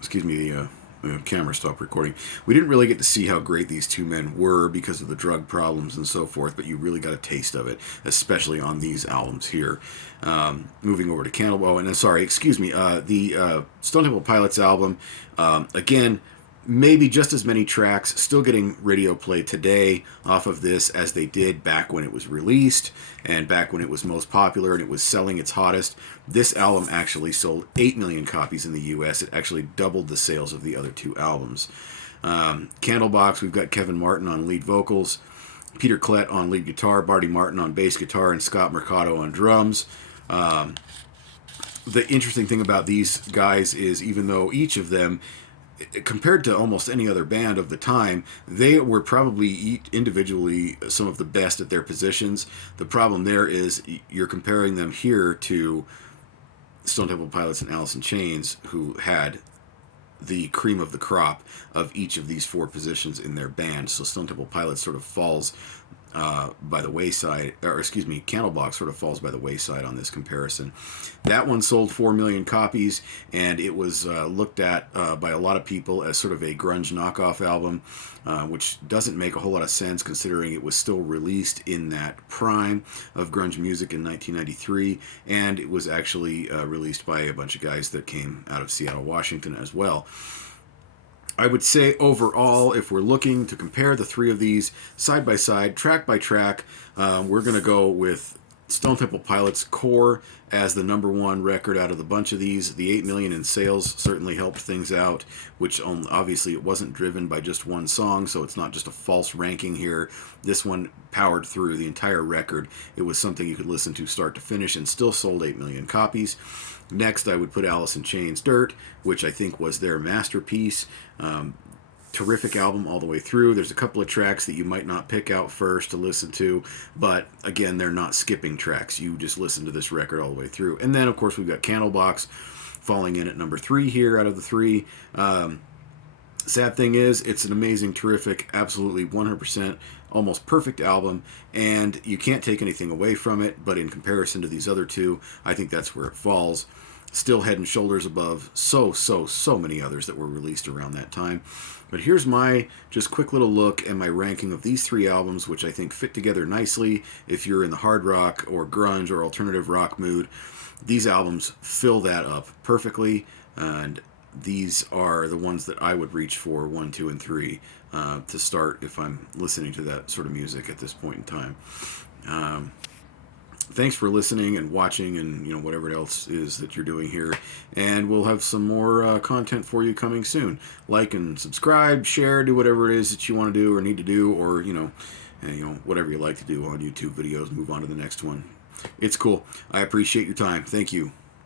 Excuse me, the camera stopped recording. We didn't really get to see how great these two men were because of the drug problems and so forth, but you really got a taste of it, especially on these albums here. Moving over to Candlebox, and sorry, excuse me, the Stone Temple Pilots album, again, maybe just as many tracks still getting radio play today off of this as they did back when it was released and back when it was most popular and it was selling its hottest. This album actually sold 8 million copies in the US. It actually doubled the sales of the other two albums. Candlebox, we've got Kevin Martin on lead vocals, Peter Klett on lead guitar, Barty Martin on bass guitar, and Scott Mercado on drums. The interesting thing about these guys is even though each of them, compared to almost any other band of the time, they were probably individually some of the best at their positions. The problem there is you're comparing them here to Stone Temple Pilots and Alice in Chains, who had the cream of the crop of each of these four positions in their band. So Stone Temple Pilots sort of falls by the wayside, or excuse me, Candlebox sort of falls by the wayside on this comparison. That one sold 4 million copies, and it was looked at by a lot of people as sort of a grunge knockoff album, which doesn't make a whole lot of sense considering it was still released in that prime of grunge music in 1993, and it was actually released by a bunch of guys that came out of Seattle, Washington as well. I would say overall, if we're looking to compare the three of these side by side, track by track, we're going to go with Stone Temple Pilots' Core as the number one record out of the bunch of these. The 8 million in sales certainly helped things out, which obviously it wasn't driven by just one song, so it's not just a false ranking here. This one powered through the entire record. It was something you could listen to start to finish and still sold 8 million copies. Next, I would put Alice in Chains' Dirt, which I think was their masterpiece. Terrific album all the way through. There's a couple of tracks that you might not pick out first to listen to, but again, they're not skipping tracks. You just listen to this record all the way through. And then, of course, we've got Candlebox falling in at number 3 here out of the 3. Sad thing is, it's an amazing, terrific, absolutely 100% almost perfect album, and you can't take anything away from it, but in comparison to these other two, I think that's where it falls. Still head and shoulders above so many others that were released around that time. But here's my just quick little look and my ranking of these three albums, which I think fit together nicely if you're in the hard rock or grunge or alternative rock mood. These albums fill that up perfectly, and these are the ones that I would reach for 1, 2, and 3 to start if I'm listening to that sort of music at this point in time. Thanks for listening and watching and whatever else is that you're doing here. And we'll have some more content for you coming soon. Like and subscribe, share, do whatever it is that you want to do or need to do, or whatever you like to do on YouTube videos. Move on to the next one. It's cool. I appreciate your time. Thank you.